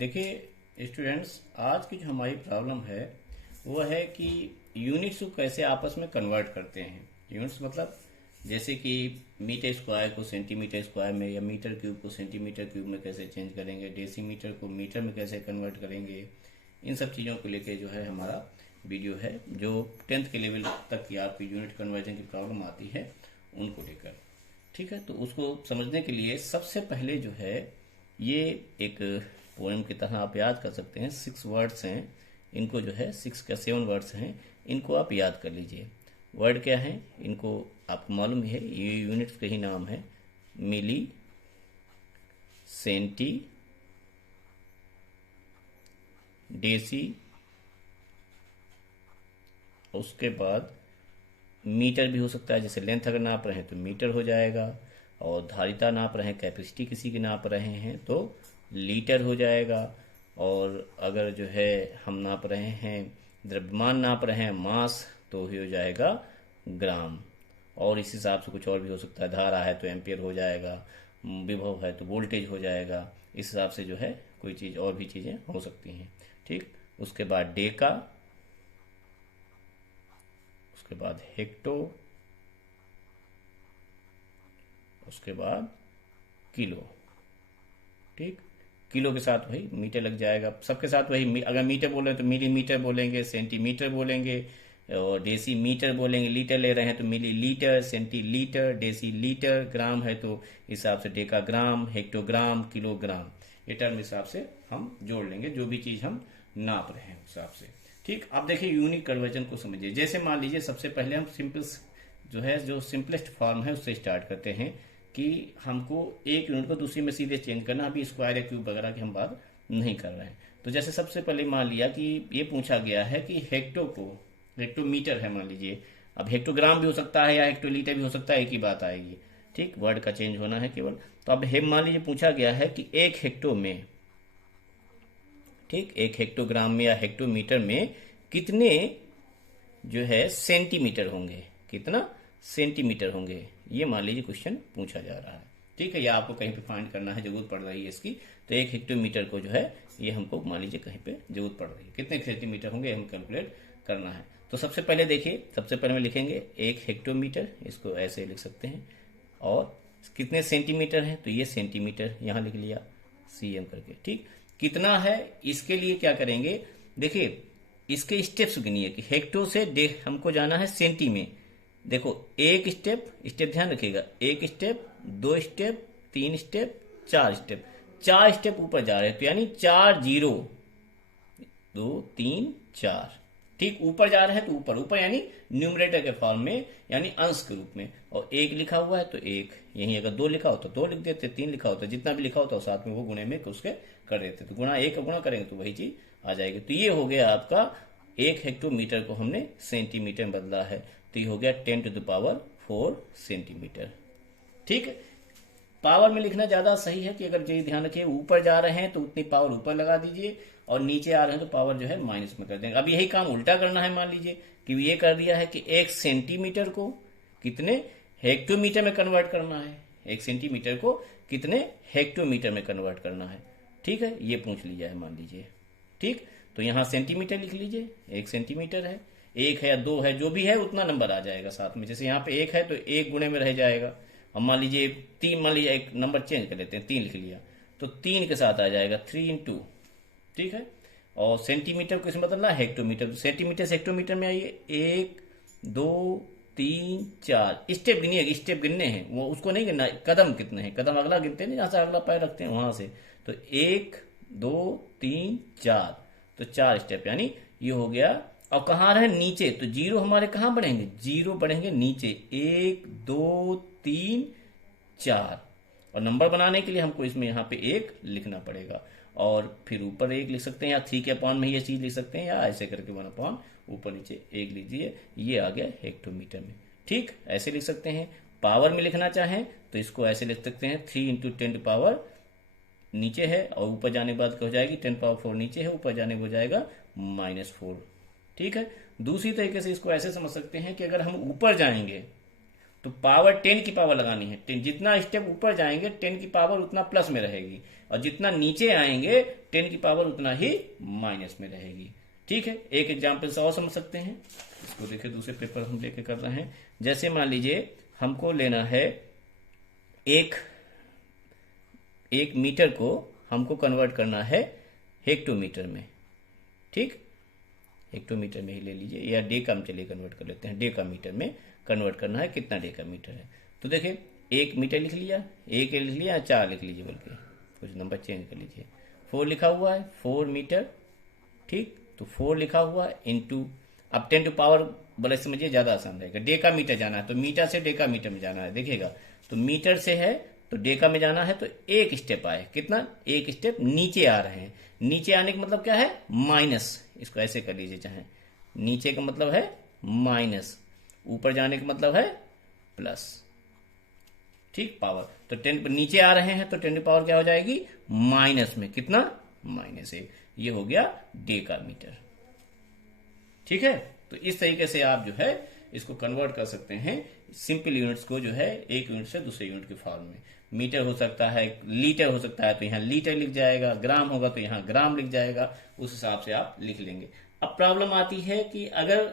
देखिए स्टूडेंट्स, आज की जो हमारी प्रॉब्लम है वो है कि यूनिट्स को कैसे आपस में कन्वर्ट करते हैं। यूनिट्स मतलब जैसे कि मीटर स्क्वायर को सेंटीमीटर स्क्वायर में, या मीटर क्यूब को सेंटीमीटर क्यूब में कैसे चेंज करेंगे, डेसीमीटर को मीटर में कैसे कन्वर्ट करेंगे। इन सब चीज़ों को लेके जो है हमारा वीडियो है, जो 10th के लेवल तक की आपकी यूनिट कन्वर्जन की प्रॉब्लम आती है उनको लेकर। ठीक है, तो उसको समझने के लिए सबसे पहले जो है ये एक पोएम की तरह आप याद कर सकते हैं। 6 वर्ड्स हैं, इनको जो है 7 वर्ड्स हैं, इनको आप याद कर लीजिए। वर्ड क्या है, इनको आपको मालूम ही है, ये यूनिट्स के ही नाम है। मिली, सेंटी, डेसी, उसके बाद मीटर भी हो सकता है, जैसे लेंथ अगर नाप रहे हैं तो मीटर हो जाएगा, और धारिता नाप रहे हैं, कैपेसिटी किसी की नाप रहे हैं तो लीटर हो जाएगा। और अगर जो है हम नाप रहे हैं, द्रव्यमान नाप रहे हैं, मास, तो ही हो जाएगा ग्राम। और इस हिसाब से कुछ और भी हो सकता है, धारा है तो एम्पियर हो जाएगा, विभव है तो वोल्टेज हो जाएगा। इस हिसाब से जो है कोई चीज़ और भी चीज़ें हो सकती हैं। ठीक, उसके बाद डेका, उसके बाद हेक्टो, उसके बाद किलो। ठीक, किलो के साथ वही मीटर लग जाएगा, सबके साथ वही। अगर मीटर बोल रहे हैं तो मिलीमीटर बोलेंगे, सेंटीमीटर बोलेंगे, और डेसी मीटर बोलेंगे। लीटर ले रहे हैं तो millilitre, centilitre, decilitre. Gram है तो हिसाब से डेका ग्राम, हेक्टोग्राम, किलोग्राम। ये टर्म हिसाब से हम जोड़ लेंगे, जो भी चीज़ हम नाप रहे हैं उस हिसाब से। ठीक, अब देखिए यूनिट कन्वर्जन को समझिए। जैसे मान लीजिए सबसे पहले हम जो सिंपलेस्ट फॉर्म है उससे स्टार्ट करते हैं कि हमको एक यूनिट को दूसरी में सीधे चेंज करना। अभी स्क्वायर या क्यूब वगैरह की हम बात नहीं कर रहे हैं। तो जैसे सबसे पहले मान लिया कि ये पूछा गया है कि हेक्टोमीटर है मान लीजिए। अब हेक्टोग्राम भी हो सकता है या हेक्टोलीटर भी हो सकता है, एक ही बात आएगी। ठीक, वर्ड का चेंज होना है केवल। तो अब मान लीजिए पूछा गया है कि एक हेक्टो में, ठीक, एक हेक्टोग्राम में या हेक्टोमीटर में कितने जो है सेंटीमीटर होंगे, कितना सेंटीमीटर होंगे, ये मान लीजिए क्वेश्चन पूछा जा रहा है। ठीक है, या आपको कहीं पे फाइंड करना है, जरूरत पड़ रही है इसकी, तो एक हेक्टोमीटर को जो है ये हमको मान लीजिए कहीं पे जरूरत पड़ रही है, कितने सेंटीमीटर होंगे हम कैलकुलेट करना है। तो सबसे पहले देखिए, सबसे पहले में लिखेंगे एक हेक्टोमीटर, इसको ऐसे लिख सकते हैं। और कितने सेंटीमीटर है, तो ये सेंटीमीटर यहाँ लिख लिया सीएम करके। ठीक, कितना है इसके लिए क्या करेंगे, देखिए इसके स्टेप्स गिनिए कि हेक्टो से हमको जाना है सेंटी में। देखो एक स्टेप ध्यान रखिएगा, एक step, 2 step, 3 step, 4 step, 4 step ऊपर जा रहे हैं, तो यानी 4 जीरो, 2 3 4। ठीक, ऊपर जा रहे हैं तो ऊपर ऊपर यानी न्यूमरेटर के फॉर्म में, यानी अंश के रूप में। और एक लिखा हुआ है तो एक, यहीं अगर 2 लिखा होता तो 2 लिख देते, 3 लिखा होता, जितना भी लिखा होता है साथ में वो गुणे में उसके कर देते, तो गुणा एक का गुणा करेंगे तो वही चीज आ जाएगी। तो ये हो गया आपका, एक हेक्टोमीटर को हमने सेंटीमीटर में बदला है, तो ये हो गया 10⁴ सेंटीमीटर। ठीक है, पावर में लिखना ज्यादा सही है कि अगर ये ध्यान रखिए ऊपर जा रहे हैं तो उतनी पावर ऊपर लगा दीजिए, और नीचे आ रहे हैं तो पावर जो है माइनस में कर देंगे। अब यही काम उल्टा करना है, मान लीजिए कि ये कर दिया है कि एक सेंटीमीटर को कितने हेक्टोमीटर में कन्वर्ट करना है, एक सेंटीमीटर को कितने हेक्टोमीटर में कन्वर्ट करना है। ठीक है, ये पूछ लिया है मान लीजिए। ठीक, तो यहाँ सेंटीमीटर लिख लीजिए, एक सेंटीमीटर है, एक है या 2 है, जो भी है उतना नंबर आ जाएगा साथ में। जैसे यहाँ पे एक है तो एक गुणे में रह जाएगा। अब मान लीजिए 3, मान लीजिए एक नंबर चेंज कर लेते हैं, 3 लिख लिया, तो 3 के साथ आ जाएगा 3 × 2। ठीक है, और सेंटीमीटर को इसमें बदलना हेक्टोमीटर, तो सेंटीमीटर से हेक्टोमीटर में आइए, 1 2 3 4 स्टेप गिनिए, स्टेप गिनने हैं, वो उसको नहीं गिनना, कदम कितने हैं, कदम अगला गिनते हैं जहाँ से अगला पैर रखते हैं वहां से। तो 1 2 3 4, तो 4 स्टेप, यानी ये हो गया। और कहाँ रहे, नीचे, तो जीरो हमारे कहाँ बढ़ेंगे, जीरो बढ़ेंगे नीचे, 1 2 3 4। और नंबर बनाने के लिए हमको इसमें यहाँ पे 1 लिखना पड़ेगा, और फिर ऊपर 1 लिख सकते हैं, या 3 के अपॉन में ये चीज लिख सकते हैं, या ऐसे करके 1 अपॉन ऊपर नीचे 1 लीजिए, ये आ गया हेक्टोमीटर में। ठीक, ऐसे लिख सकते हैं। पावर में लिखना चाहें तो इसको ऐसे लिख सकते हैं, 3 × 10⁻, नीचे है और ऊपर जाने के बाद क्या हो जाएगी, 10⁴ नीचे है, ऊपर जाने को हो जाएगा -4। ठीक है, दूसरी तरीके से इसको ऐसे समझ सकते हैं कि अगर हम ऊपर जाएंगे तो पावर 10 की पावर लगानी है। 10 जितना स्टेप ऊपर जाएंगे 10 की पावर उतना प्लस में रहेगी, और जितना नीचे आएंगे 10 की पावर उतना ही माइनस में रहेगी। ठीक है, एक एग्जाम्पल से और समझ सकते हैं इसको। देखिए दूसरे पेपर हम लेके कर रहे हैं। जैसे मान लीजिए हमको लेना है एक मीटर को हमको कन्वर्ट करना है हेक्टोमीटर में। ठीक, हेक्टोमीटर में ही ले लीजिए, या डेका में चलिए कन्वर्ट कर लेते हैं। डेका मीटर में कन्वर्ट करना है, कितना डेका मीटर है। तो देखिए 1 मीटर लिख लिया, 1 लिख लिया, 4 लिख लीजिए, बल्कि कुछ नंबर चेंज कर लीजिए। 4 लिखा हुआ है, 4 मीटर। ठीक, तो 4 लिखा हुआ है इंटू, अब 10 टू पावर बड़े समझिए ज्यादा आसान रहेगा। डेका मीटर जाना है तो मीटर से डेका मीटर में जाना है। देखिएगा तो मीटर से है तो डेका में जाना है, तो एक स्टेप आए, कितना, एक स्टेप नीचे आ रहे हैं। नीचे आने का मतलब क्या है, माइनस। इसको ऐसे कर लीजिए, चाहे नीचे का मतलब है माइनस, ऊपर जाने का मतलब है प्लस। ठीक, पावर तो 10 पर नीचे आ रहे हैं तो 10 की पावर क्या हो जाएगी, माइनस में, कितना, -1। ये हो गया डेका मीटर। ठीक है, तो इस तरीके से आप जो है इसको कन्वर्ट कर सकते हैं सिंपल यूनिट्स को, जो है एक यूनिट से दूसरे यूनिट के फॉर्म में। मीटर हो सकता है, लीटर हो सकता है तो यहाँ लीटर लिख जाएगा, ग्राम होगा तो यहाँ ग्राम लिख जाएगा, उस हिसाब से आप लिख लेंगे। अब प्रॉब्लम आती है कि अगर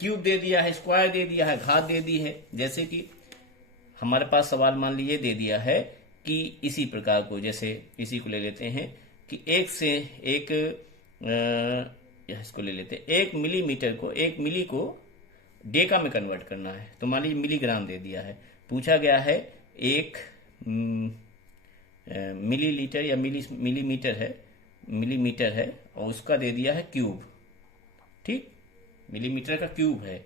क्यूब दे दिया है, स्क्वायर दे दिया है, घात दे दी है, जैसे कि हमारे पास सवाल मान लीजिए दे दिया है कि इसी प्रकार को, जैसे इसी को ले लेते हैं कि एक से एक इसको ले लेते हैं, 1 मिलीमीटर को, 1 मिली को डेका में कन्वर्ट करना है। तो मान लीजिए मिलीग्राम दे दिया है, पूछा गया है 1 मिलीलीटर या मिलीमीटर है और उसका दे दिया है क्यूब। ठीक, मिलीमीटर का क्यूब है।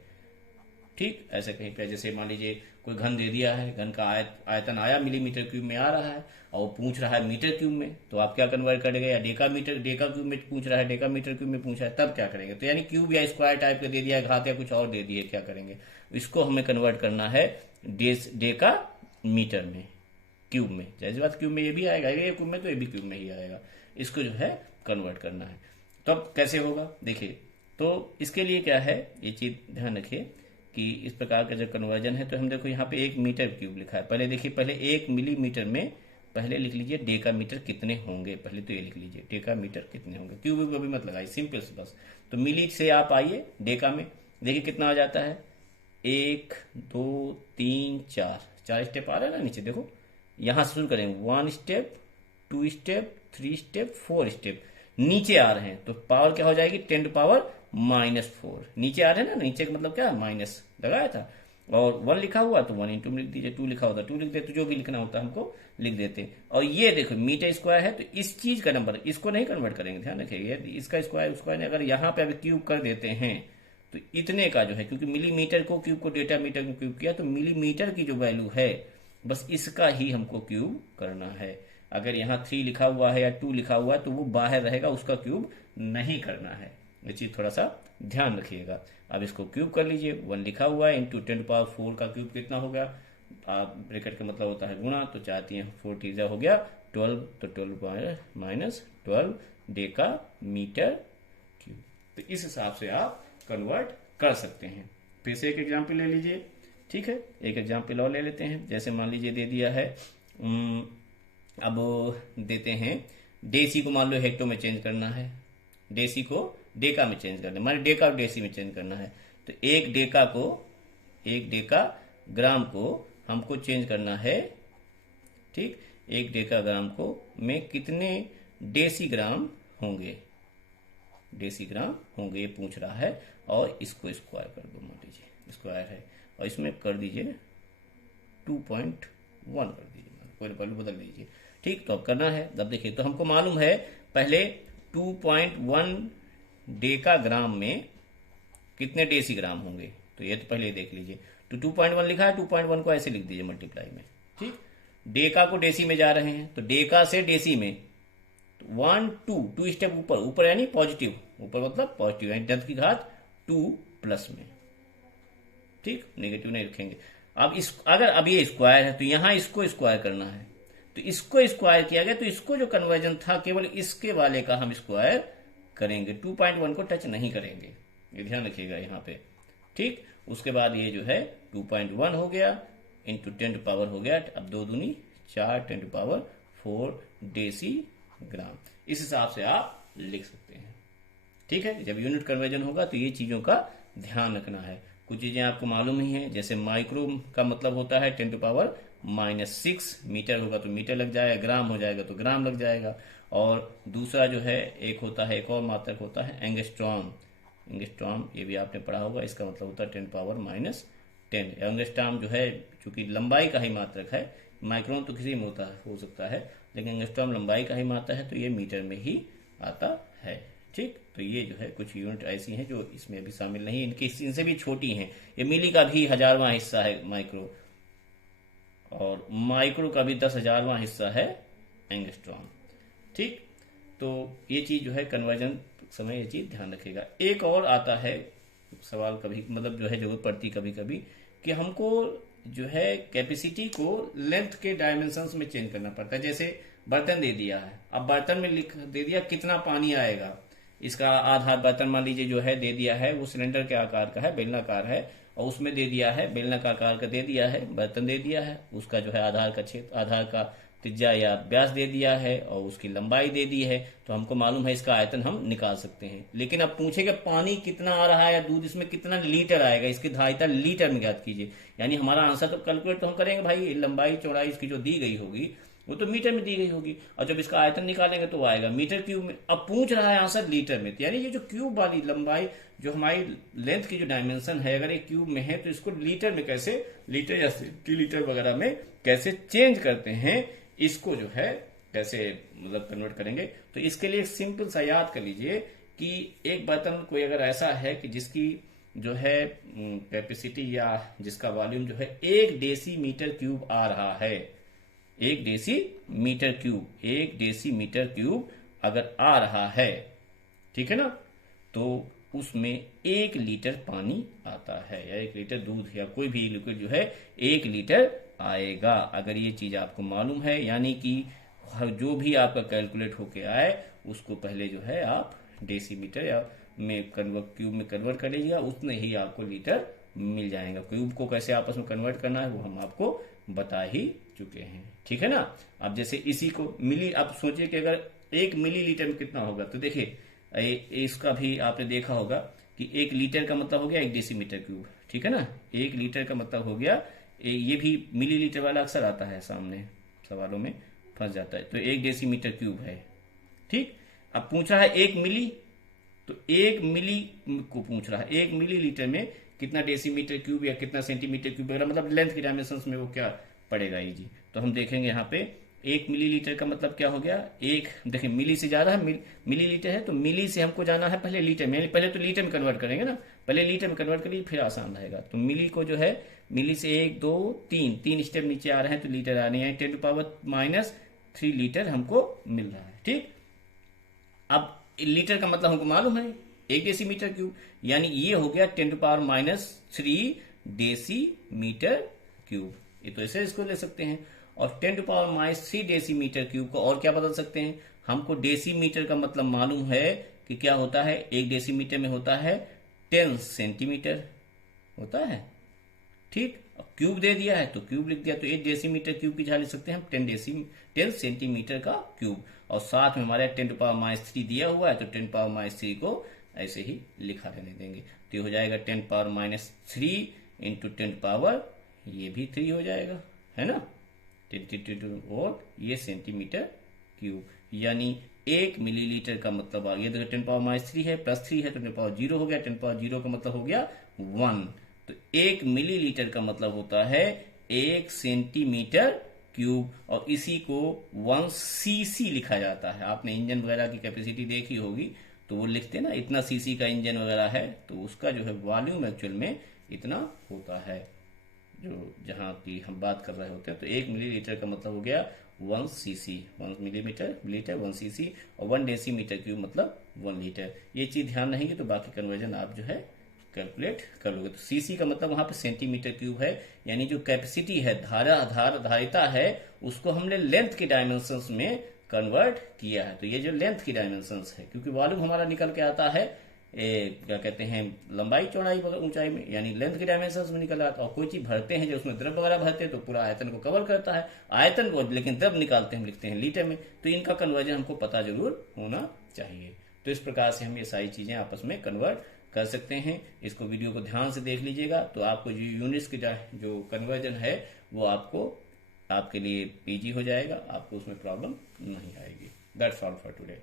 ठीक, ऐसे कहीं पे जैसे मान लीजिए कोई घन दे दिया है, घन का आयतन आया मिलीमीटर क्यूब में आ रहा है और पूछ रहा है मीटर क्यूब में, तो आप क्या कन्वर्ट करेंगे, या डेका क्यूब में पूछ रहा है, डेका मीटर क्यूब में पूछा है, तब क्या करेंगे। तो यानी क्यूब या स्क्वायर टाइप का दे दिया है, घात या कुछ और दे दिए, क्या करेंगे, इसको हमें कन्वर्ट करना है डेका मीटर में, क्यूब में। जैसी बात क्यूब में ये भी आएगा, ये क्यूब में तो ये भी क्यूब में ही आएगा। इसको जो है कन्वर्ट करना है। तो अब कैसे होगा देखिए, तो इसके लिए क्या है, ये चीज ध्यान रखिए कि इस प्रकार का जो कन्वर्जन है, तो हम देखो यहाँ पे 1 मीटर क्यूब लिखा है। पहले देखिए, पहले 1 मिलीमीटर में पहले लिख लीजिए डेका मीटर कितने होंगे, पहले तो ये लिख लीजिए डेका मीटर कितने होंगे, क्यूब को भी मत लगाइए, सिंपल से बस। तो मिली से आप आइए डेका में, देखिए कितना आ जाता है, 1 2 3 4 स्टेप आ रहा है ना नीचे, देखो यहां से शुरू करेंगे, 1 स्टेप, 2 स्टेप, 3 स्टेप, 4 स्टेप नीचे आ रहे हैं, तो पावर क्या हो जाएगी, 10 टू पावर -4। नीचे आ रहे हैं ना, नीचे का मतलब क्या, माइनस लगाया था, और 1 लिखा हुआ तो 1 इंटू लिख दीजिए, 2 लिखा होता 2 लिख देते, जो भी लिखना होता हमको लिख देते। और ये देखो मीटर स्क्वायर है तो इस चीज का नंबर, इसको नहीं कन्वर्ट करेंगे, ध्यान रखिए, इसका स्क्वायर स्क्वायर अगर यहाँ पे अभी क्यूब कर देते हैं तो इतने का जो है, क्योंकि मिलीमीटर को क्यूब को डेटा मीटर को क्यूब किया, तो मिलीमीटर की जो वैल्यू है बस इसका ही हमको क्यूब करना है। अगर यहाँ 3 लिखा हुआ है या 2 लिखा हुआ है तो वो बाहर रहेगा, उसका क्यूब नहीं करना है। ये चीज थोड़ा सा ध्यान रखिएगा। अब इसको क्यूब कर लीजिए, 1 लिखा हुआ है इंटू 10 पावर 4 का क्यूब कितना हो गया, आप ब्रैकेट का मतलब होता है गुणा, तो चाहती हैं 4 तीजा हो गया 12, तो 12 माइनस 12 डेका मीटर क्यूब। तो इस हिसाब से आप कन्वर्ट कर सकते हैं। फिर से एक एग्जाम्पल ले लीजिए, ठीक है, एक एग्जाम्पल और ले लेते हैं। जैसे मान लीजिए दे दिया है, अब देते हैं डेसी को मान लो हेक्टो में चेंज करना है, डेसी को डेका में चेंज करना है, मान डेका और डेसी में चेंज करना है। तो एक डेका ग्राम को हमको चेंज करना है, ठीक, एक डेका ग्राम को में कितने डेसी ग्राम होंगे, ये पूछ रहा है। और इसको स्क्वायर कर दो, मान लीजिए स्क्वायर है, और इसमें कर दीजिए 2.1 कर दीजिए, कोई वैल्यू बदल दीजिए, ठीक। तो अब करना है, अब देखिए, तो हमको मालूम है पहले 2.1 डेका ग्राम में कितने डेसी ग्राम होंगे, तो ये तो पहले देख लीजिए। तो 2.1 लिखा है, 2.1 को ऐसे लिख दीजिए मल्टीप्लाई में, ठीक। डेका को डेसी में जा रहे हैं, तो डेका से डेसी में 1 2 स्टेप ऊपर यानी पॉजिटिव, ऊपर मतलब पॉजिटिव यानी 10 की घात 2 प्लस में, ठीक, नेगेटिव नहीं रखेंगे। अब अगर अब ये स्क्वायर है तो यहां इसको स्क्वायर करना है, तो इसको स्क्वायर किया गया, तो इसको जो कन्वर्जन था केवल इसके वाले का हम स्क्वायर करेंगे, 2.1 को टच नहीं करेंगे, ये ध्यान रखिएगा यहाँ पे, ठीक। उसके बाद ये जो है 2.1 हो गया, इंटू 10 टू पावर हो गया, अब 2 दूनी 4 10 टू पावर 4 डेसी ग्राम। इस हिसाब से आप लिख सकते हैं। ठीक है, जब यूनिट कन्वर्जन होगा तो ये चीजों का ध्यान रखना है। कुछ चीजें आपको मालूम ही है, जैसे माइक्रो का मतलब होता है 10 टू पावर -6, मीटर होगा तो मीटर लग जाएगा, ग्राम हो जाएगा तो ग्राम लग जाएगा। और दूसरा जो है एक होता है, एक और मात्रक होता है एंगस्ट्रॉम। एंगस्ट्रॉम ये भी आपने पढ़ा होगा, इसका मतलब होता है 10 पावर -10। एंगस्ट्रॉम जो है चूंकि लंबाई का ही मात्रक है, माइक्रोन तो किसी में हो सकता है, लेकिन एंगस्ट्रॉम लंबाई का ही मात्रक है तो ये मीटर में ही आता है। ठीक, तो ये जो है कुछ यूनिट ऐसी हैं जो इसमें अभी शामिल नहीं, इनसे भी छोटी हैं। ये मिली का भी 1000वां हिस्सा है माइक्रो, और माइक्रो का भी 10,000वां हिस्सा है एंगस्ट्रॉम। ठीक, तो ये चीज जो है कन्वर्जन समय ये चीज ध्यान रखेगा। एक और आता है सवाल, कभी मतलब जो है जरूरत पड़ती कभी कभी, कि हमको जो है कैपेसिटी को लेंथ के डायमेंशंस में चेंज करना पड़ता है। जैसे बर्तन दे दिया है, अब बर्तन में लिख दे दिया कितना पानी आएगा, इसका आधार बर्तन मान लीजिए जो है दे दिया है वो सिलेंडर के आकार का है, बेलनाकार है, और उसमें दे दिया है बेलनाकार आकार का दे दिया है, बर्तन दे दिया है, उसका जो है आधार का क्षेत्र, आधार का त्रिज्या या व्यास दे दिया है, और उसकी लंबाई दे दी है, तो हमको मालूम है इसका आयतन हम निकाल सकते हैं। लेकिन अब पूछेगा पानी कितना आ रहा है या दूध इसमें कितना लीटर आएगा, इसकी धारिता लीटर में ज्ञात कीजिए। यानी हमारा आंसर तो कैलकुलेट तो हम करेंगे भाई, लंबाई चौड़ाई इसकी जो दी गई होगी वो तो मीटर में दी गई होगी, और जब इसका आयतन निकालेंगे तो वो आएगा मीटर क्यूब में। अब पूछ रहा है आंसर लीटर में, तो यानी ये जो क्यूब वाली लंबाई जो हमारी लेंथ की जो डायमेंशन है, अगर ये क्यूब में है तो इसको लीटर में कैसे, लीटर या सेंटीलीटर वगैरह में कैसे चेंज करते हैं, इसको जो है कैसे मतलब कन्वर्ट करेंगे। तो इसके लिए एक सिंपल सा याद कर लीजिए कि एक बर्तन कोई अगर ऐसा है कि जिसकी जो है कैपेसिटी या जिसका वॉल्यूम जो है 1 डेसीमीटर क्यूब आ रहा है, 1 डेसीमीटर क्यूब, 1 डेसीमीटर क्यूब अगर आ रहा है, ठीक है ना, तो उसमें 1 लीटर पानी आता है, या 1 लीटर दूध या कोई भी लिक्विड जो है 1 लीटर आएगा। अगर ये चीज आपको मालूम है, यानी कि जो भी आपका कैलकुलेट होके आए उसको पहले जो है आप डेसीमीटर या में क्यूब में कन्वर्ट कर लीजिएगा, उतने ही आपको लीटर मिल जाएगा। क्यूब को कैसे आपस में कन्वर्ट करना है वो हम आपको बता ही चुके हैं। ठीक है ना। अब जैसे इसी को मिली, आप सोचिए कि अगर 1 मिलीलीटर में कितना होगा, तो देखिए इसका भी आपने देखा होगा कि 1 लीटर का मतलब हो गया 1 डेसीमीटर क्यूब। ठीक है ना, 1 लीटर का मतलब हो गया, ये भी मिलीलीटर वाला अक्सर आता है सामने सवालों में फंस जाता है, तो 1 डेसीमीटर क्यूब है। ठीक, अब पूछा है 1 मिली, तो 1 मिली को पूछ रहा है 1 मिलीलीटर में कितना डेसीमीटर क्यूब या कितना सेंटीमीटर क्यूब वगैरह, मतलब लेंथ के डायमेंशंस में वो क्या पड़ेगा ये जी। तो हम देखेंगे यहाँ पे 1 मिलीलीटर का मतलब क्या हो गया, एक देखिए मिली से ज्यादा है, मिलीलीटर है, तो मिली से हमको जाना है पहले लीटर में, पहले तो लीटर में कन्वर्ट करेंगे ना, पहले लीटर में कन्वर्ट करिए फिर आसान रहेगा। तो मिली को जो है मिली से 1 2 3 स्टेप नीचे आ रहे हैं तो लीटर आ रहे हैं, 10⁻³ लीटर हमको मिल रहा है। ठीक, अब लीटर का मतलब हमको मालूम है 1 डेसीमीटर क्यूब, यानी ये हो गया 10⁻³ डेसीमीटर क्यूब। ये तो ऐसे इसको ले सकते हैं, और 10⁻³ डेसीमीटर क्यूब को और क्या बदल सकते हैं, हमको डेसीमीटर का मतलब मालूम है कि क्या होता है, 1 डेसीमीटर में होता है 10 सेंटीमीटर होता है। ठीक, क्यूब दे दिया है तो क्यूब लिख दिया, तो 1 डेसीमीटर क्यूब की जगह लिख सकते हैं हम 10 सेंटीमीटर का क्यूब, और साथ में हमारे 10⁻³ दिया हुआ है तो 10⁻³ को ऐसे ही लिखा रहने देंगे, तो ये हो जाएगा 10⁻³ इंटू 10 ये भी 3 हो जाएगा, है ना, 10 और ये सेंटीमीटर क्यूब, यानी 1 मिलीलीटर का मतलब आ गया, देखो 10⁻³ है प्लस 3 है तो 10⁻0 हो गया, 10⁻0 का मतलब हो गया 1, तो 1 मिलीलीटर का मतलब होता है 1 सेंटीमीटर क्यूब, और इसी को 1 सीसी लिखा जाता है। आपने इंजन वगैरह की कैपेसिटी देखी होगी तो वो लिखते हैं ना, इतना सीसी का इंजन वगैरह है, तो उसका जो है वॉल्यूम एक्चुअल में इतना होता है जो जहां की हम बात कर रहे होते हैं। तो 1 मिलीलीटर का मतलब हो गया 1 सीसी, 1 मिलीमीटर लीटर 1 सीसी, और 1 डेसीमीटर क्यूब मतलब 1 लीटर। ये चीज ध्यान रहेंगे तो बाकी कन्वर्जन आप जो है कैलकुलेट कर लोगे। तो सीसी का मतलब वहां पे सेंटीमीटर क्यूब है, यानी जो कैपेसिटी है धारिता है उसको हमने लेंथ के डायमेंशंस में कन्वर्ट किया है। तो ये जो लेंथ की डायमेंशंस है, क्योंकि वॉल्यूम हमारा निकल के आता है क्या कहते हैं लंबाई चौड़ाई ऊंचाई में, यानी लेंथ के डायमेंशन में निकल आता है। और कोई चीज भरते हैं जो उसमें द्रव वगैरह भरते हैं तो पूरा आयतन को कवर करता है, आयतन को, लेकिन द्रव निकालते हैं हम लिखते हैं लीटर में। तो इनका कन्वर्जन हमको पता जरूर होना चाहिए। तो इस प्रकार से हम ये सारी चीजें आपस में कन्वर्ट कर सकते हैं। इसको वीडियो को ध्यान से देख लीजिएगा तो आपको जो यूनिट्स की जो कन्वर्जन है वो आपको आपके लिए इजी हो जाएगा, आपको उसमें प्रॉब्लम नहीं आएगी। That's all for today.